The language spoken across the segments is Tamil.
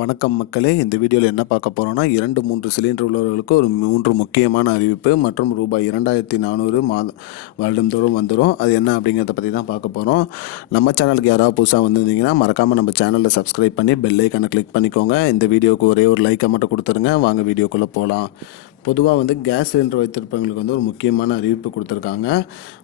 வணக்கம் மக்களே, இந்த வீடியோவில் என்ன பார்க்க போகிறோன்னா 2-3 சிலிண்டர் உள்ளவர்களுக்கு ஒரு 3 முக்கியமான அறிவிப்பு மற்றும் ரூபாய் 2400 வருடந்தோறும் வந்துடும். அது என்ன அப்படிங்கிறத பற்றி தான் பார்க்க போகிறோம். நம்ம சேனலுக்கு யாராவது புதுசாக வந்திருந்தீங்கன்னா மறக்காமல் நம்ம சேனலில் சப்ஸ்கிரைப் பண்ணி பெல் ஐக்கானை கிளிக் பண்ணிக்கோங்க. இந்த வீடியோவுக்கு ஒரே ஒரு லைக்கை மட்டும் கொடுத்துருங்க. வாங்க வீடியோக்குள்ளே போகலாம். பொதுவாக கேஸ் சிலிண்டர் வைத்திருப்பவங்களுக்கு ஒரு முக்கியமான அறிவிப்பு கொடுத்துருக்காங்க.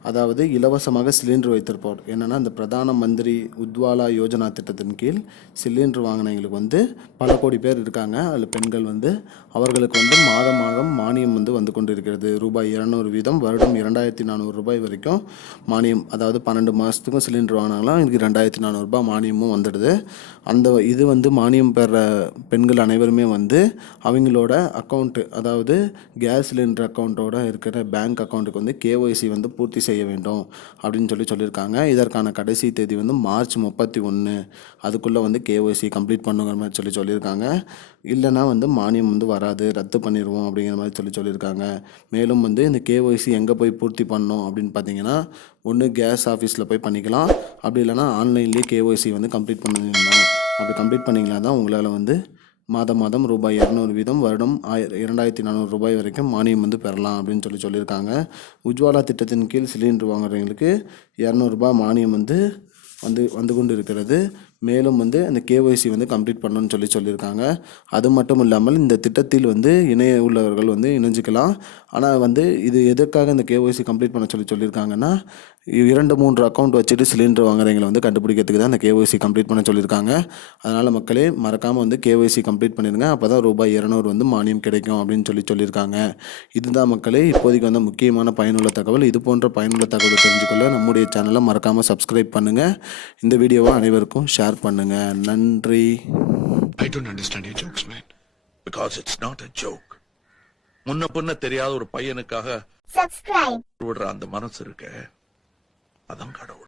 அதாவது இலவசமாக சிலிண்டர் வைத்திருப்போர் என்னென்னா, இந்த பிரதான மந்திரி உஜ்வாலா யோஜனா திட்டத்தின் கீழ் சிலிண்டர் வாங்கினவங்களுக்கு பல கோடி பேர் இருக்காங்க. அதில் பெண்கள் அவர்களுக்கு மாதம் மாதம் மானியம் வந்து கொண்டு இருக்கிறது. ரூபாய் 200 வீதம் வருடம் 2400 ரூபாய் வரைக்கும் மானியம். அதாவது 12 மாதத்துக்கும் சிலிண்டர் வாங்கினாங்களாம், இதுக்கு 2400 ரூபாய் மானியமும் வந்துடுது. இது மானியம் பெற பெண்கள் அனைவருமே அவங்களோட அக்கௌண்ட்டு, அதாவது கேஸ் சிலிண்டர் அக்கௌண்ட்டோட இருக்கிற பேங்க் அக்கௌண்ட்டுக்கு கேஒய்சி பூர்த்தி செய்ய வேண்டும் அப்படின்னு சொல்லியிருக்காங்க. இதற்கான கடைசி தேதி மார்ச் 31. அதுக்குள்ளே கேஒய்சி கம்ப்ளீட் பண்ணுங்கிற மாதிரி சொல்லியிருக்காங்க. இல்லைனா மானியம் வராது, ரத்து பண்ணிடுவோம் அப்படிங்கிற மாதிரி சொல்லியிருக்காங்க. மேலும் இந்த கேஒய்சி எங்கே போய் பூர்த்தி பண்ணணும் அப்படின்னு பார்த்தீங்கன்னா, ஒன்று கேஸ் ஆஃபீஸில் போய் பண்ணிக்கலாம், அப்படி இல்லைனா ஆன்லைன்லேயே கேஒய்சி கம்ப்ளீட் பண்ணிடணும். அப்படி கம்ப்ளீட் பண்ணிங்களா தான் உங்களால் மாதம் ரூபாய் 200 வீதம் வருடம் 2400 ரூபாய் வரைக்கும் மானியம் பெறலாம் அப்படின்னு சொல்லியிருக்காங்க. உஜ்வாலா திட்டத்தின் கீழ் சிலிண்டர் வாங்குறவங்களுக்கு 200 ரூபாய் மானியம் வந்து கொண்டு இருக்கிறது. மேலும் அந்த கேஒய்சி கம்ப்ளீட் பண்ணணும்னு சொல்லியிருக்காங்க. அது மட்டும் இல்லாமல் இந்த திட்டத்தில் இணைய உள்ளவர்கள் இணைஞ்சிக்கலாம். ஆனால் இது எதற்காக இந்த கேஒய்சி கம்ப்ளீட் பண்ண சொல்லியிருக்காங்கன்னா, 2-3 அக்கௌண்ட் வச்சுட்டு சிலிண்டர் வாங்குறவங்களை கண்டுபிடிக்கிறதுக்கு தான் இந்த கேஒய்சி கம்ப்ளீட் பண்ண சொல்லியிருக்காங்க. அதனால் மக்களே மறக்காமல் கேஒய்சி கம்ப்ளீட் பண்ணிடுங்க. அப்போ தான் ரூபாய் 200 மானியம் கிடைக்கும் அப்படின்னு சொல்லியிருக்காங்க. இதுதான் மக்களே இப்போதைக்கு முக்கியமான பயனுள்ள தகவல். இது போன்ற பயனுள்ள தகவலை தெரிஞ்சுக்கொள்ள நம்முடைய சேனலை மறக்காமல் சப்ஸ்கிரைப் பண்ணுங்கள். இந்த வீடியோவை அனைவருக்கும் ஷேர் பண்ணுங்க. நன்றி. I don't understand your jokes, man. Because it's not a joke. முன்ன பின்ன தெரியாத ஒரு பையனுக்காக விடுற அந்த மனசு இருக்க, அதான் கடவுள்.